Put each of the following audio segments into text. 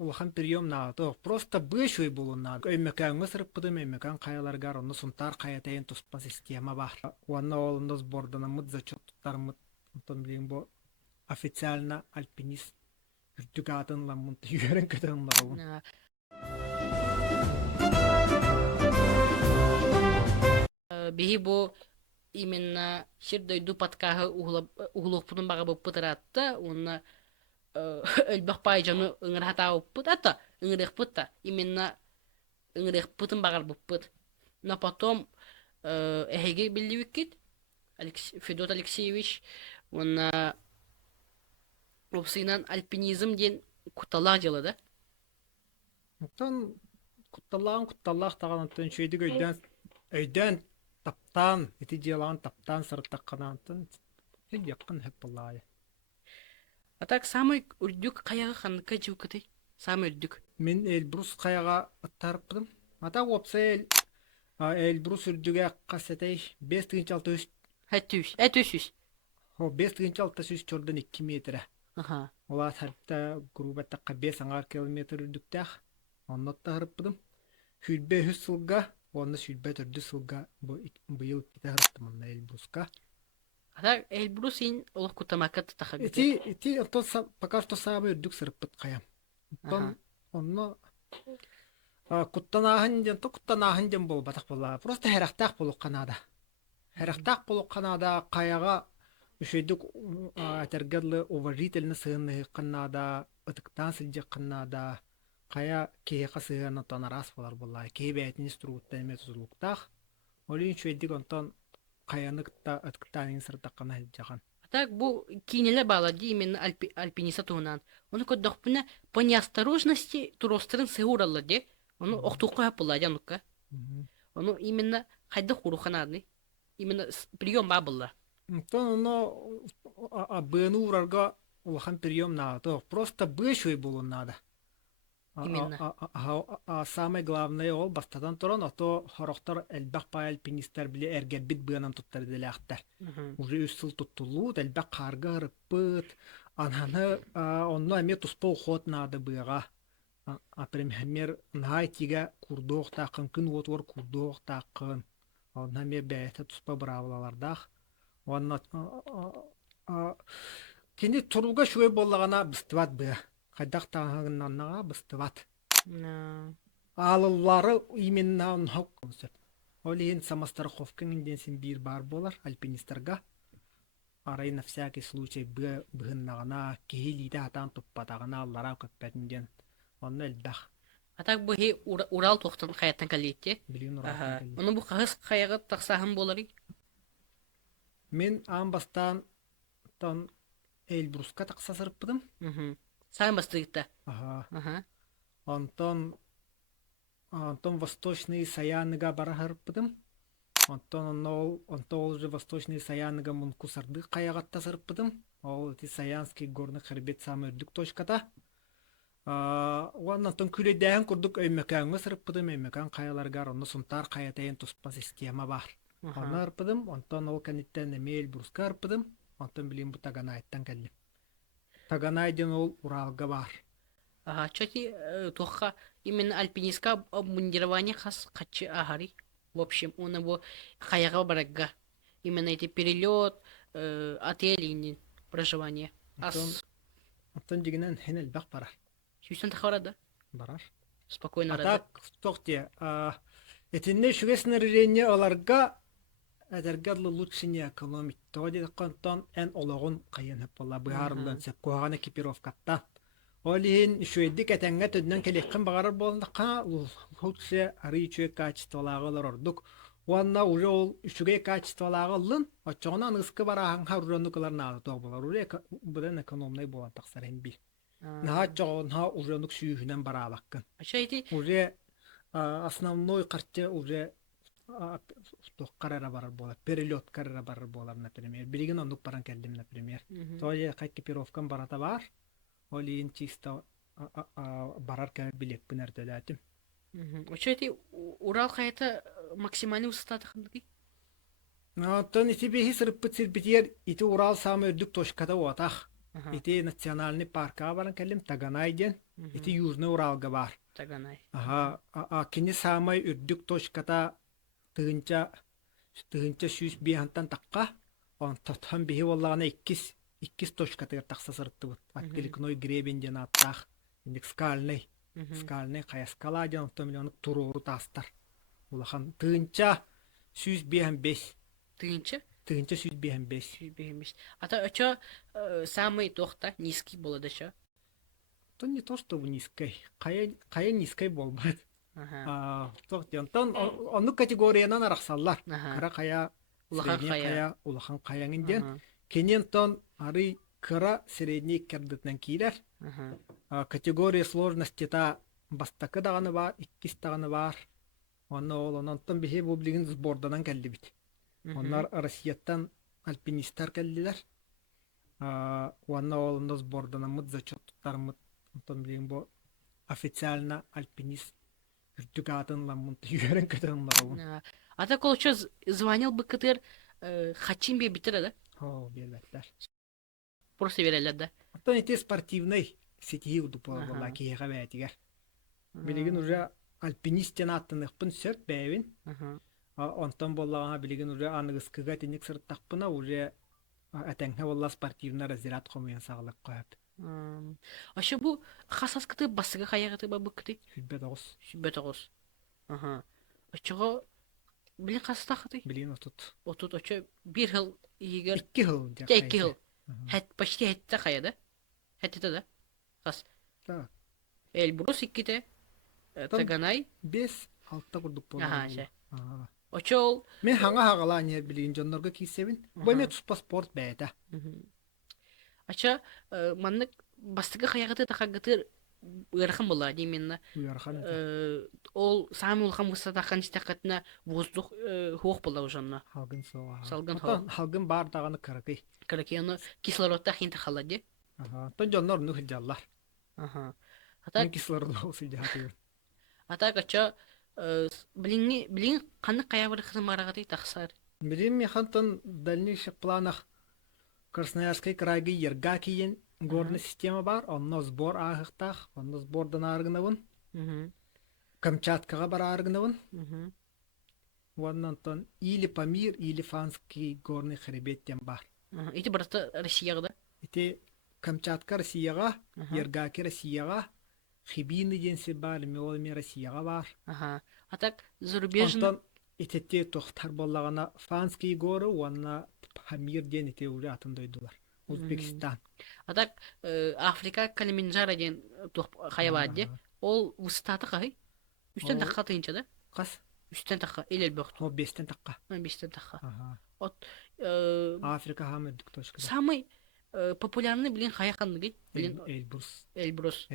улахан прием надо. Просто бышой было надо. Өймекәңгә сырыппыдым, өймекәң каяларга онны сунтар каятайын туспа система бар. Уанна олында сборданамыт зачеттармыт. Онтон билин бу официально альпинист үрдүгатын ламмынты үйрен көтөн ларабын. Биһи бу именно сирдойду паткаһы углуппутун бага буппытыратта, онна өлбөх пайжаны ыңырхата уппут ата, ыңырыхпытта, именно ыңырыхпытын багар буппут. Но потом эһиги билдибиккит Федот Алексеевич, онна опсыйнан альпинизм ден куталак жылы да. Онтон кутталлах таган онтон шөйдүк өйдөн таптан, эти делан таптан сырыттаккана онтон якын хеп буллай. А так самый үрдүк каяга ханныка жуукыты. Самый үрдүк. Мен Эльбрус каяга аттарыппыдым. Ата опса Эльбрус үрдүгө касетей 5-6 Әтүсүс. О 5-6 чордан 2 метр. Аха. Ола сарта грубата 5 километр үрдүктах. Онно тарыппыдым. Хүлбе хүсылга, онно сүлбе төрдү сылга быйыл китарыптым на Эльбруска. А так Эльбрусин олох кутамакат тахабит. Эти пока что самый үрдүк сырыппыт каям. Онно куттанаахын ден бол батак бола. Просто херахтак болук Канада. Херахтак болук Канада каяга үшөйдүк атергарлы уважительно сыгынны Канада, ытыктан сылжы Канада, кая кеха сыгына танарас болар болла. Кей бәйтини стругутта эмес узулуктах. Олин шөйдүк онтон каяныкта ытыктан сыртаккана жаган. Так бу кинеле балади именно альпиниста туунан. Оны көддөхпүнө по неосторожности туростерин сыгуралла де. Оны охтуққа хапылла жанукка. Оны именно хайда хуруханадны. Именно прием бабылла. То быны урарга улахан прием надо. Просто бышой было надо. Именно. Самое главное ол бастадан туран, а то хорохтар элбах па альпинистер биле эргербит быанан туттар деляхтар. Уже үсіл туттулут, элбах карга рыппыт. Ананы онно әме туспа ухот надо быға. Например, найтига курдоқ тақын, күн отвор курдоқ тақын. Онна әме бәйті туспа бравлалардақ. Онна кенде тұруға шуай болағана быстыват быға. Қайдақ тағынаннаға быстыват. Алылары именно онхау концепт. Олейін самостраховкың инденсін бір бар болар альпинистерға. Арай на всякий случай быгыннағына кейлейді атан тұппатағына аллара көппәтінден. Онны әлбәқ. А так бу Урал тоқтын қаяттан кәлетте. Білген Урал. Оны бу қағыз қаяғы тақсағын болары? Мен амбастан Эльбруска тақса сырыппыдым. Сағын бастырықта. Антон Восточный Саяныга бара сырыппыдым. Антон же Восточный Саяныга мұнкусарды қаяғатта сырыппыдым. Ол эти Саянский горный хребет самый үрдік точката. Антон күледәһен күрдік өймекәңгә сырыппыдым. Өймекәң қаяларга онны сунтар каятайын туспа система бар. Оны арпыдым. Антон ол кәниттен Эльбруска арпыдым. Антон билин бу Таганайттан кәлдім. Таганайден ол Уралга бар. Чоти тоққа именно альпинистка обмундирование хас қачы ахари. В общем, он его қаяға барагга. Именно эти перелет, отель, проживание. Антон дегенен хен әлбәқ барар. Сүйсен тақарада? Барар. Спокойно рада. Атак тоқте. Этинне шүгесін рейне оларға әдәргәрлі лучше не экономить. Тоғады қантан ән олағын қайын хеп бола. Бұғарылдан сәп қоған экипировкатта. Олейін шөйдік әтәңгә төдінен кәлекқін бағарар болындыққа лучше арый чөй качестволағылар ордық. Уанна уже ол үшіге качестволағылын, очоғынан ұсқы барағын ғарурандықылар нағы тоғы болар. Уже бұдан экономнай болан тақсарен бил. Наға жоғынға урандық сүйіхінен бара баққын. Уже основной қарчы уже қарара барар болар, перелет қарара барар болар, например. Біреген ондық баран кәлдім, например. Тоғы қай экипировкан барата бар. Олейін чисто барар кәмі білек күнер төләтім. Очо эти Урал қайта максимальный высота тақындығы? Тон ити бейхи сырыппыт сирбитер, ити Урал самый үрдік тошкада отақ. Ити национальный парка баран кәлім Таганайден. Ити Южный Уралга бар. Таганай. Ага, кини самай үрдүк точката тыгынча сүүс биһантан таққа, он татхан биһи боллагана иккис точкатыгар тақса сырыттыбыт. Откликной гребень ден аттах. Индик скальный қаяскала ден онто миллионы туруру тастар. Улахан тыгынча сүүс биһан бес. Тыгынча? Тыгынча сүүс биһан бес. Беймиш. Ата очо самый тохта низкий болады шо. То не то, что низкой. Кая низкой болбат. Ага. Тохтен onu категориянан арахсаллар. Ага. Кара кая, Улахан средний кая. кая, улахан каяң инден. Ага. Кенен тон ары кыра средний кердитнен килер. Ага. Категория сложности та бастакы даганы бар, иккис даганы бар. Оны ол онтон бихе бу билигин сборданан келди бит. Onlar Россияттан альпинисттар келдилер. Оны ол сборданан мыт зачеттар мыт. Онтон билигин бу официально альпинист үртүк ламмын үйрен кетен ларабын. Ата колчо звонил бы кытыр хачим бе битер да? О, белбеттер. Просто верелер да. Онтон ите спортивный сетии удупа болла киега бәтигер. Билигин уже альпинистен аттыныхпын сөрт бәйбин. Онтон боллагана билигин уже аныгыскыга тенек сырттакпына уже атаңа болла спортивный разряд комуян саглык коят. Ашы бу хасас кыты басыга хаягыты ба бу кыты? Хүббет огус. Ага. Ачыга билин хасата кыты? Билин отут. Отут очо бир хыл егер 2 хыл. 2 хыл. Почти хетте хаяда. Хетте да. Хас. Так. Эльбрус икките. Таганай 5-6 курдук болду. Ага. Очол Мен хаңа хагала не билин жоннорго кийсебин. Бойме туспа спорт бәйдә. Ача маннык бастыга хаягыты тахагытыр ырхым була именно. Уярхан. Ол самый улхам гыста тахан стакатна воздух хуох була ужанна. Халгын соға. Салгын хо. Халгын бар даганы кыракый. Каракияны кислородта хинта халади. Ага. Тон жоннор ну хилжаллар. Ага. Мен Ата кислород болсы жаатыр. ата кача блин каны каябыр хызмарагаты тахсар. Билим ми хантон дальнейших планах Красноярский крайга ерга кийин горный система бар. Онно сбор ахыктах, онно сбордан аргынабын. Камчаткага бар аргынабын. Оннан или Памир, или Фанский горный хребет тем бар. Ити барата Россияга да. Ити Камчатка Россияга, Ергаки Россияга, Хибины денсе бар, Меолми Россияга бар. Ага. Атак зарубежный. Онтон итетте тохтар боллагана Фанский горы, онна Памир ден ите уже атындойдулар. Узбекистан. Атак Африка Калиминджаро ден хаябадди. Ол выстаты кай? Үстен такка тыйынча да? Кас? Үстен такка элел бөхт. О, бестен такка. Бестен такка. От Африка хамеддик точка. самый популярный блин хаяканныгы. Блин Эльбрус. Эльбрус.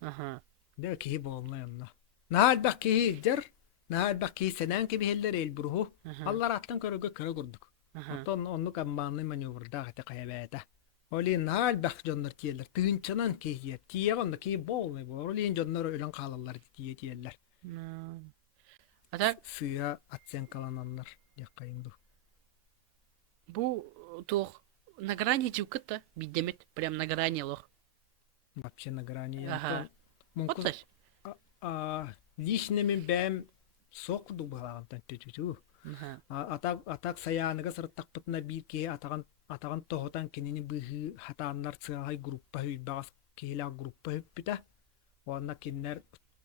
Ага. Да кихи болна янна. Наалбак кихи дер. Наалбак кихи сенен ки бихеллер эльбруху. Аллар аттан көрөгө көрө курдук. Отон онну камбанны маневрда хата каябата. Оли наалбак жоннор тиелер. Тыынчанан кихи тиегон да кихи болмай бор. Оли жоннор өлөн калалар тиелер. Атак сыя атсен калананнар якайынду. бу тох на грани жукыта бидемет прям на грани лох. Вообще на грани. Ага. Отсаш. Лично мен бәм соқду балағантан төтүтү. Атак саяныга сырттақпытына бир ке атаган тохотан кенени быхы хатаннар цыгай группа хүбагас кейла группа хүппита. Онна киннер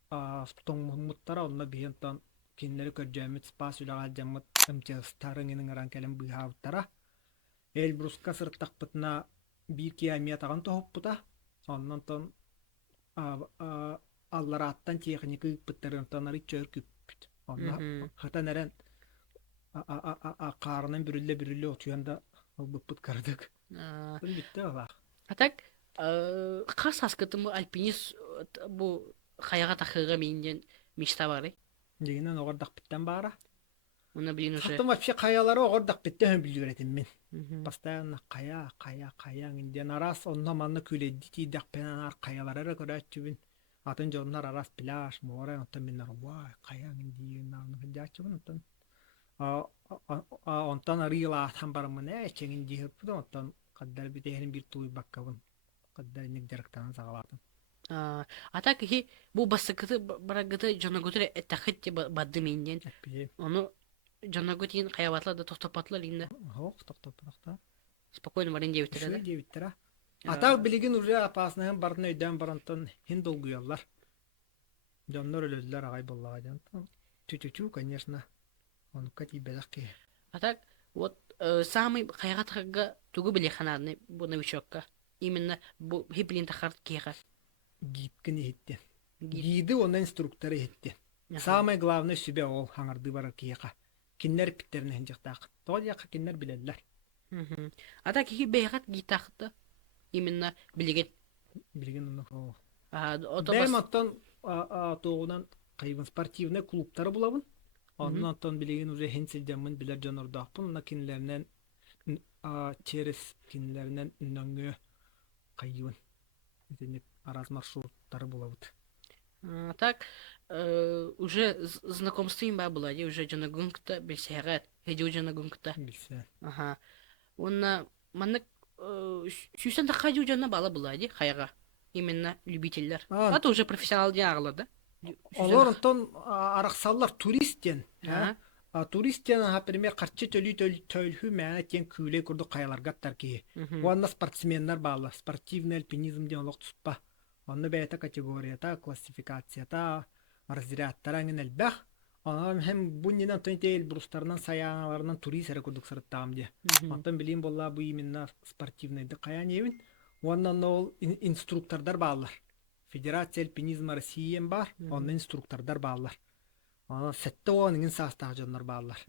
тоңмуттара онна бихентан киннери көржөмүт спас улагал жаммыт МЧС-тарын аран келем быхауттара. Эльбруска сырттақпытына бир ке амиятаган тохоппута. Оннан тон аллараттан техника ыппыттарын танары чөр күппүт. Онна хатан эрен карынан бүрүлле отуянда албыппыт кардык. Битте ала. Атак кас аскытым альпинист бу хаяга тахыга менден мечта бар. Дегенен огордак биттен бара. Уна блин уже. Хаттым вообще каялары огордак биттен билүретим мен. Постоянно кая инден арас онна манны күледди тидак пенен ар каялары көрөчүбүн. Атын жоннар арас пляж, море, онтан миннар вай кая индиен намны жачыбын онтан. Онтан арыла atan барымын чеңин дихип онтан каддар битехин бир туй баккабын. Каддар ник жарыктан сагалатын. Ата кихи бу басыкыты барагыты жоногутур этахыт бадды менден. Эппи. Ону жоногутин каябатлар да токтопатлар инде. Хоқ, тоқтап. Спокойно барин Шуй дебиттер да. дебиттера. Атақ билигин уже апасынан барына өйден барантан хин долгуяллар. Жоннор өлөдүлөр агай боллага жантан. Чу-чу-чу, конечно. Онукка тибелак ки. А вот самый кайгатыга тугу биле ханарны бу новичокка. Именно бу хиплин тахарт кега. Гиткин ехеттен. Гид. Гиды онна инструкторы ехеттен. Самое главное себе ол хаңарды бара киега. Киннер питтерин хенжактак. Тоол яка киннер билеллер. Ата кихи бейгат гитахты. Именно билеген. Билген онна ол. Отобас. Тоғынан кайбын спортивный клубтары булабын. Оннан билеген уже хенсилдемин билер жонордакпын. Онна кинлеринен через кинлеринен үннөңгө кайбын. Итенек араз маршруттары булабыт. Так уже знакомство им было, уже жанагункта бельсерат, хеди уже жанагункта. Билсе. Ага. Он маннык сүйсен так хади уже бала была, ди хайга. Именно любителер. А то уже профессионал диагла, да? Олар онтон араксаллар туристен. Туристен, например, карчы төлү мәне тен күле курду каяларга тарки. Уанна спортсменнар бала, спортивный альпинизм ден олок туспа. Онны бәйта категорията, классификацията, разрядтар аңын әлбәх. Онан hem bundan töntel брустарынан саяналарынан турист әрі күрдік сырыттағым де. Онтан білейін болла бұл именно спортивныйды қаян ебін. Оннан ол инструктордар балар. Федерация альпинизма Россиен бар, онны инструктордар балар. Онан сәтті оғаныңын састағы жанлар балар.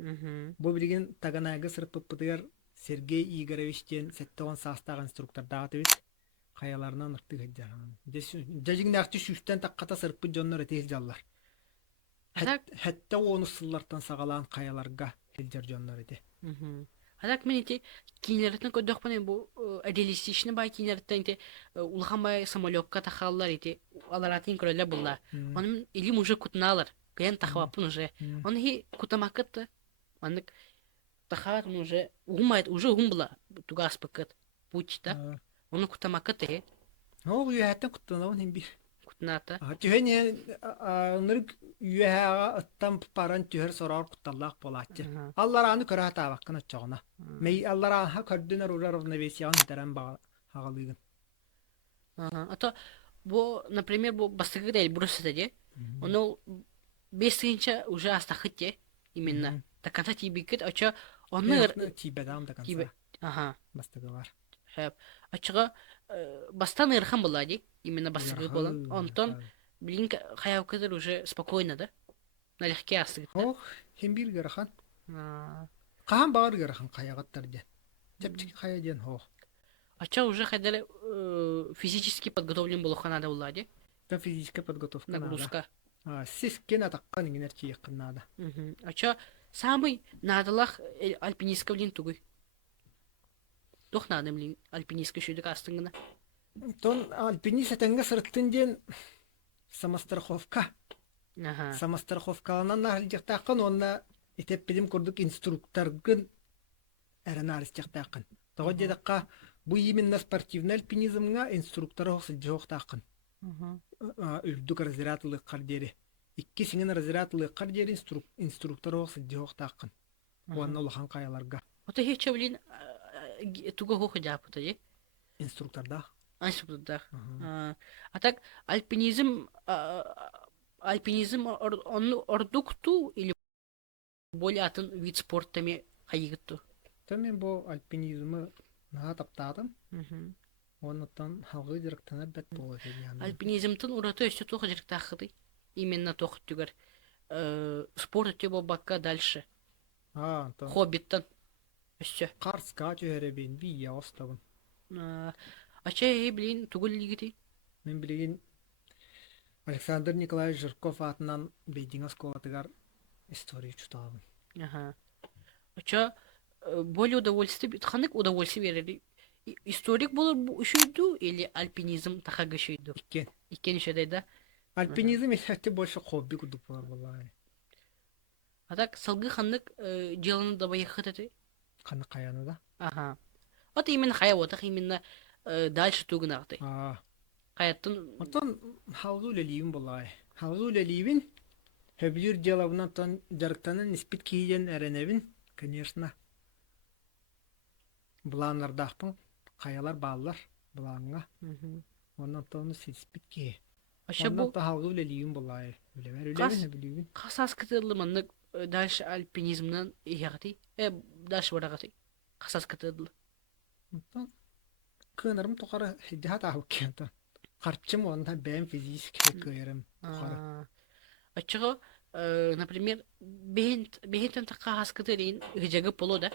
Бұл білген тағанағы сырпыппыдығар Сергей Игоревичтен сәтті оған састағы инструктордағы тәбет. Каяларынан ыртты гаджаран. Жажигин акчы шүштен такката сырпы жоннор этел жаллар. Хәтта оны сыллартан сагалан каяларга келжер жоннор эте. Адак мен эти кинерден көдөхпөн бу реалистичный бай кинерден эти улхан бай самолетка тахаллар эти аларатын көрөлөр булла. Onun илим уже кутналар. Каян тахвапын уже. Он хи кутамакыт. Аннык тахат уже умайт уже умбла тугас пакет. Пучта. Onu kutlamak te. Ол үйәттен куттанауын hem bir. Kutnata. Түйен нырык үйәға ыттан паран түйер сорар кутталлақ болатчы. Аллар аны көрі хата баққын атчағына. Мей аллар аға көрдінер ұрар равновесиян терен бағалығын. Ато, бу, например, бу бастығы дәл бұрысы де, оны 5 сынча уже астақыт де, именно. Таканса тибекет, ача, оны... Тибедам таканса. Ага. Бастығы бар. Ачыға бастан ырхан болады, именно бастығы болан. Онтон, білін қаяу кедір уже спокойно, да? Налегке астығы. Ох, хем бір герахан. Қахан бағыр герахан қаяғаттар ден. Жепчікі қая ден, ох. Ача уже қайдары физически подготовлен болуға надо болады? Да, физическая подготовка надо. Нагрузка. Сіз кен атаққан еңінер чейқін надо. Ача, самый надалақ альпинистка білін түгіл. Doch надо блин альпинистка шүйдік астыңгына. Тон альпинист әтәңгі сырыттын ден самостраховка. Самостраховкаланан нағыл жақтақын, онна етеп білім көрдік инструкторгын әрін арыс жақтақын. Тоғы дедіққа бұ именно спортивный альпинизмға инструкторы оқсы жоқтақын. Үлдік разрятлы қардері. Икки сіңін разрятлы қардері инструкторы оқсы жоқтақын. Онна олған қаяларға. Ота хече блин туго хохо жапыта же? Инструкторда. Инструкторда. А так альпинизм он ордукту или более атын вид спортами хайгытту? Мен бұл альпинизмы наға таптадым. Оннан халғы директанар бәт болады. Альпинизмтын ураты өсті тоғы директақыды. Именно тоғы түгір. Спорт өте бакка дальше. Хоббиттан. Өсті. Қарсқа жөйеребен, бейе остабын. Ача білейін түгіл лигіті? Мен білейін Александр Николаевич Жирков атынан бейдіңіз қолатығар история чутабын. Ача более удовольствие, тханык удовольствие верили. Историк болыр үшүйді или альпинизм тахага үшүйді? Иккен үшүйді, да? Альпинизм есәтті больше хобби күдік болар болай. А так салгы ханнык деланы да баяхыт эти? Қаны қаяны да? Ага. Вот именно хая вот именно дальше тугнарты. Каяттын Онтон халгы үлелиюн булай. Халгы үлелиюн хөбүлүр делабынан тон жарыктанын испит кииден эренебин, конечно. Буланардахпын, каялар баалар буланга. Оннан тону испит ки. Аша Оннан бу то халгы үлелиюн булай. Үлебер кас үлебин хөбүлүн. касас кытырлы маннык дальше альпинизмнан ягати. Дальше барагати. Касас кытырлы. Онтон кынарым токара хиддиха таабык кента. Карчым онда бэм физически кыйрым токара. Ачыгы, например, бехентен такка хаскытырын гыжагы поло да.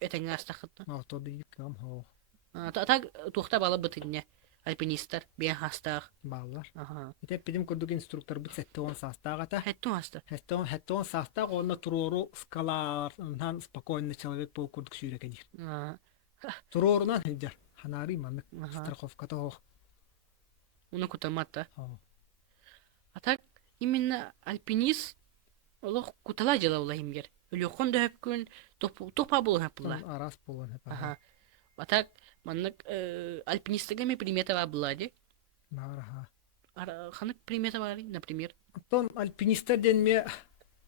Этеңе астахытты. Ото дейик кам хо Так тухта бала бытынне. Альпинисттер бен хастах. баалар. Ага. Ите пидим курдук инструктор бит сеттон састагата. Хетту хаста. Хэттон састаг онна турору скалар нан спокойный человек по курдук сүйрекедир. Турорунан хидер. Ханари маннык Ага. страховката хо. Уну кутаматта. А так именно альпинист олох кутала жала ула химгер. Өлөкөн да хөпкүн топа болу хапла. Арас болон хеп. Ага. А так маннык альпинистыга ми примета ба булади. Нараха. Ханык примета бар, например. Тон альпинисттер денме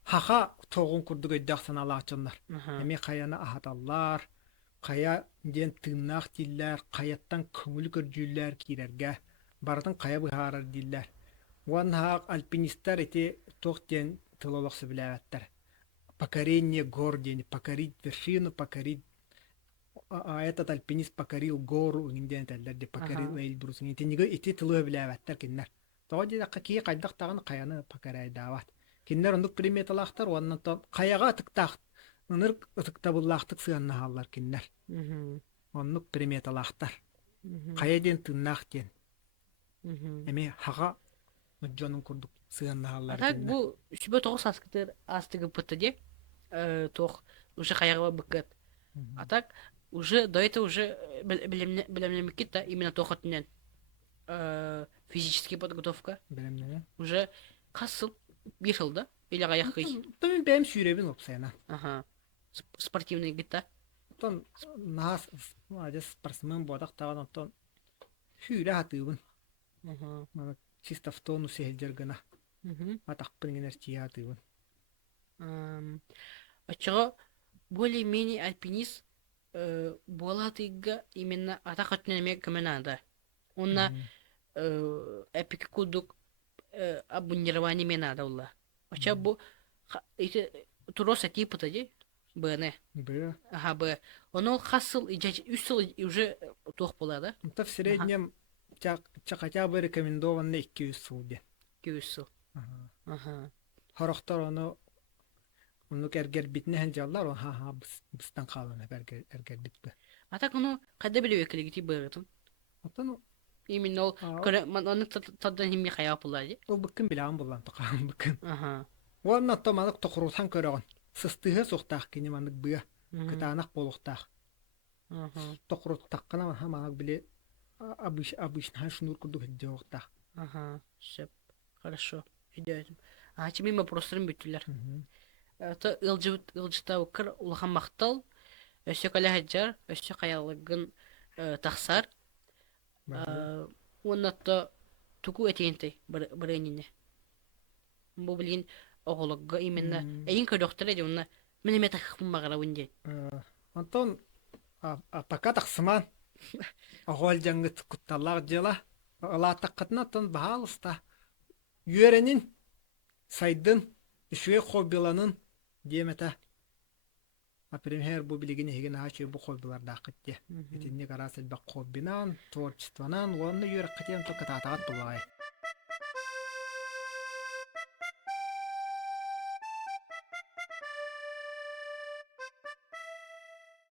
хаха тогун курдук өйдак саналаачындар. Ага. Эми каяны ахаталлар, кая ден тыыннаах диллер, каяттан көңүл көржүүлөр кирерге, бардын кая быхаарар диллер. Уанхаак альпинисттер эти тохтен тылолоксы билээттер. Покорение гор дени, покорить вершину, покорить этот альпинист покорил гору, инден теллерде покорил Эльбрус. Эти тылы билээттер киннер. Тоди да ки кайдак тагын каяны покорай дават. Киннер ондук приметалахтар, оннан то каяга тыктак, ыныр тыктабыллахтык сыаннааллар киннер. Оннук приметалахтар. Каяден тыннах ден. Эми хага жонун курдук сыаннааллар Так киннер. бу сүбө тогуз аскытыр астыгы пытыде. Тох уже каяга быкат. А так уже до этого уже билемлемекит именно тохотнен. Физическая подготовка. Белемне. Уже касыл bir yılda или аяққый. Тон бем сүйребин опсайна. Ага. Спортивный гита. Тон нас молодец спортсмен бодак таган тон сүйрэ хатыбын. Ага. Мана чисто в тонусе хелдергана. Атакпын энергия хатыбын. Ачыга более-менее альпинист болатыга именно атакатнеме көмөнада. Онна эпик кудук абунирование менада улла. Ача бу эти туроса типа тади бне. Б. Ага, б. Оно хасыл и 3 жыл уже тох булады. Это в среднем хотя бы рекомендованно 200 сылды. 200. Ага. Хорохтор onu эргер битне хенжаллар ха бистан калына эргер битпе. А так оно када биле экелеги бырытын. Отон Именно ол оно тадан химми хая булады. ол быккын билан булан токан быккын. Ага. Уанна томалык токурутан көрөгөн. Сыстыгы суктак кини манык быя. Кытанак болуктак. Ага. Токурут таккана хамаак биле обычно шнур курдук хеджоктак. Ага. Шеп. Хорошо. Идеально. А тебе мы просто рымбүттүлөр. Это илжыта укр улахан мактал. Өсө каля хаджар, өсө каялыгын таксар. Оннатта туку этенте бренине. Бу билген огологга именно эйин көрөктөр эди онна мене мета хмагара унде. Антон пока таксыман. Огол жаңгыт кутталлар жела. Ала таккатнатан баалыста. Юренин сайдын үшүе хоббиланын демета. Например, бу билигин хеген хачы бу хоббилар дакытте. Этинне карасыл бак хоббинан, творчествонан, онны юрек катен то кататагат булай.